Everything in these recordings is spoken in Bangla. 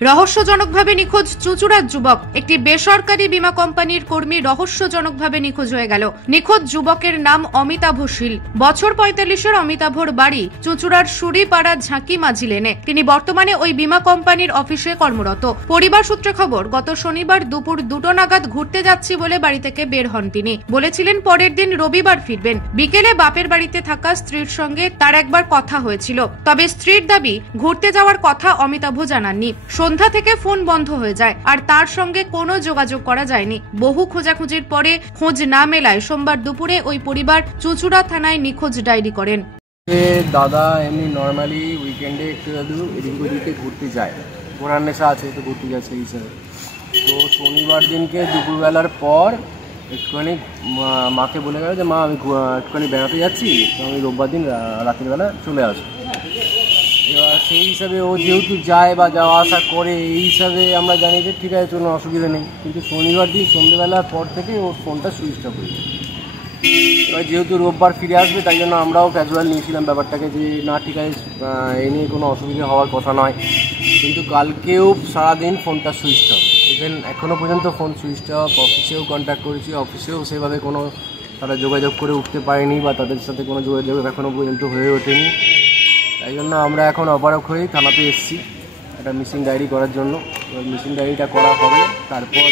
রহস্যজনকভাবে নিখোঁজ চুঁচুড়ার যুবক। একটি বেসরকারি বীমা কোম্পানির কর্মী রহস্যজনকভাবে নিখোঁজ হয়ে গেল। নিখোঁজ যুবকের নাম অমিতাভ শীল। বছর ৪৫-এর অমিতাভর বাড়ি চুঁচুড়ার সুরিপাড়া ঝাঁকি মাঝি লেনে। তিনি বর্তমানে ওই বীমা কোম্পানির অফিসে কর্মরত। পরিবার সূত্রে খবর, গত শনিবার দুপুর 2টো নাগাদ ঘুরতে যাচ্ছি বলে বাড়ি থেকে বের হন তিনি। বলেছিলেন পরের দিন রবিবার ফিরবেন। বিকেলে বাপের বাড়িতে থাকা স্ত্রীর সঙ্গে তার একবার কথা হয়েছিল, তবে স্ত্রীর দাবি ঘুরতে যাওয়ার কথা অমিতাভ জানাননি। সন্ধ্যা থেকে ফোন বন্ধ হয়ে যায় আর তার সঙ্গে কোনো যোগাযোগ করা যায়নি। বহু খোঁজাখুঁজির পরে খোঁজ না মেলায় সোমবার দুপুরে ওই পরিবার চুঁচুড়া থানায় নিখোঁজ ডায়েরি করেন। দাদা এমনি নর্মালি উইকেন্ডে একটু এদিক ওদিকে ঘুরতে যায়, ঘোরার নেশা আছে, তো ঘুরতে যাচ্ছে এই হিসাবে। তো শনিবার দিনকে দুপুরবেলার পর একটুখানি মাকে বলে গেল যে মা আমি একটুখানি বেড়াতে যাচ্ছি, তো আমি রোববার দিন রাতের বেলা চলে আসবো। এবার সেই হিসাবে ও যেহেতু যায় বা যাওয়া আসা করে, এই হিসাবে আমরা জানি যে ঠিক আছে কোনো অসুবিধা নেই। কিন্তু শনিবার দিন সন্ধ্যেবেলার পর থেকে ওর ফোনটা সুইচ অফ হয়ে যায়। এবার যেহেতু রোববার ফিরে আসবে তাই জন্য আমরাও ক্যাজুয়াল নিয়েছিলাম ব্যাপারটাকে, যে না ঠিক আছে এ নিয়ে কোনো অসুবিধা হওয়ার কথা নয়। কিন্তু কালকেও সারাদিন ফোনটা সুইচ অফ, ইভেন এখনও পর্যন্ত ফোন সুইচ অফ। অফিসেও কন্ট্যাক্ট করেছি, অফিসেও সেভাবে কোনো তারা যোগাযোগ করে উঠতে পারেনি বা তাদের সাথে কোনো যোগাযোগ এখনও পর্যন্ত হয়ে ওঠেনি। তাই জন্য আমরা এখন অপারক হয়েই থানাতে এসেছি একটা মিসিং ডায়েরি করার জন্য। মিসিং ডায়েরিটা করা হবে, তারপর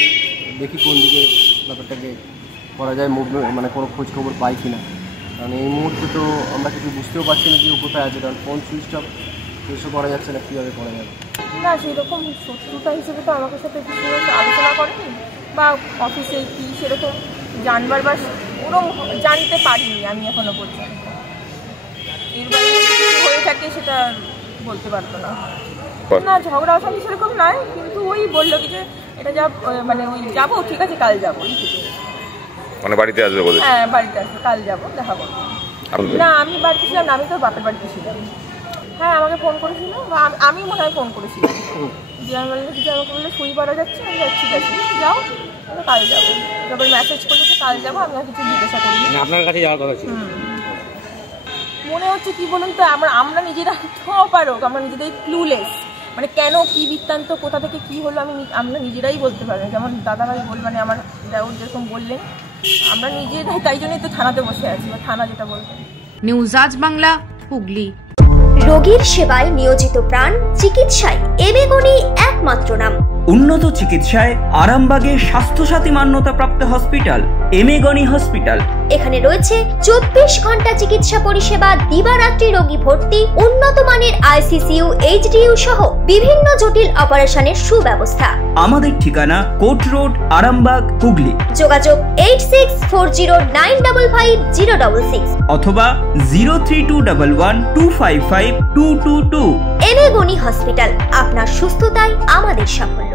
দেখি কোন দিকে ব্যাপারটাকে করা যায়, মানে কোনো খোঁজ খবর পাই কিনা। কারণ এই মুহূর্তে তো আমরা কিছু বুঝতেও পারছি না যে ও কোথায় আছে, কারণ ফোন সুইচ অফ, কিছু করা যাচ্ছে না, কীভাবে করা যাবে না। সেরকম শত্রুতা হিসেবে তো আমার সাথে কিছু আলোচনা করেনি বা অফিসে কি সেরকম জানবার বা ওরকম জানতে পারিনি আমি এখনো পর্যন্ত। এর বাইরে কিছু হয়ে থাকে সেটা বলতে পারতো না। না ঝগড়া অশান্তি সেরকম নয়, কিন্তু ওই বললো কি যে এটা যা মানে ওই যাবো, ঠিক আছে কাল যাবো, মানে বাড়িতে আসবে বলে। হ্যাঁ বাড়িতে আসবে, কাল যাবো, দেখা করবো। না আমি বাড়িতে ছিলাম না, আমি তো বাপের বাড়িতে ছিলাম। হ্যাঁ আমাকে ফোন করেছিল বা আমি মনে হয় ফোন করেছিলাম যে আমি বললে কিছু আমাকে বললে সুই পাড়া যাচ্ছে, আমি ঠিক আছে যাও, কাল যাবো। তারপর মেসেজ করলে যে কাল যাবো, আমি আর কিছু জিজ্ঞাসা করিনি। আপনার কাছে যাওয়ার কথা ছিল। মনে হচ্ছে কি বলুন তো, আমরা নিজেরা অপারক, আমরা নিজেদের ক্লুলেস, মানে কেন কি বৃত্তান্ত কোথা থেকে কি হলো আমরা নিজেরাই বলতে পারি। যেমন দাদাভাই মানে আমার যেরকম বললেন, আমরা নিজেরাই, তাই জন্যই তো থানাতে বসে আছি, থানা যেটা বলবেন। নিউজ আজ বাংলা, হুগলি। রোগীর সেবায় নিয়োজিত প্রাণ, চিকিৎসায় এবেগুনি একমাত্র নাম। উন্নত চিকিৎসায় আরামবাগে স্বাস্থ্যসাথী মান্যতাপ্রাপ্ত হসপিটাল এমেগনি হসপিটাল। এখানে রয়েছে 24 ঘন্টা চিকিৎসা পরিষেবা, দিবারাত্রি রোগী ভর্তি, উন্নত মানের আইসিইউ, এইচডিইউ সহ বিভিন্ন জটিল অপারেশনের সুব্যবস্থা। আমাদের ঠিকানা কোট রোড, আরামবাগ, হুগলি। যোগাযোগ 8640955066 অথবা 03211255222। এমেগনি হসপিটাল, আপনার সুস্থতাই আমাদের সাফল্য।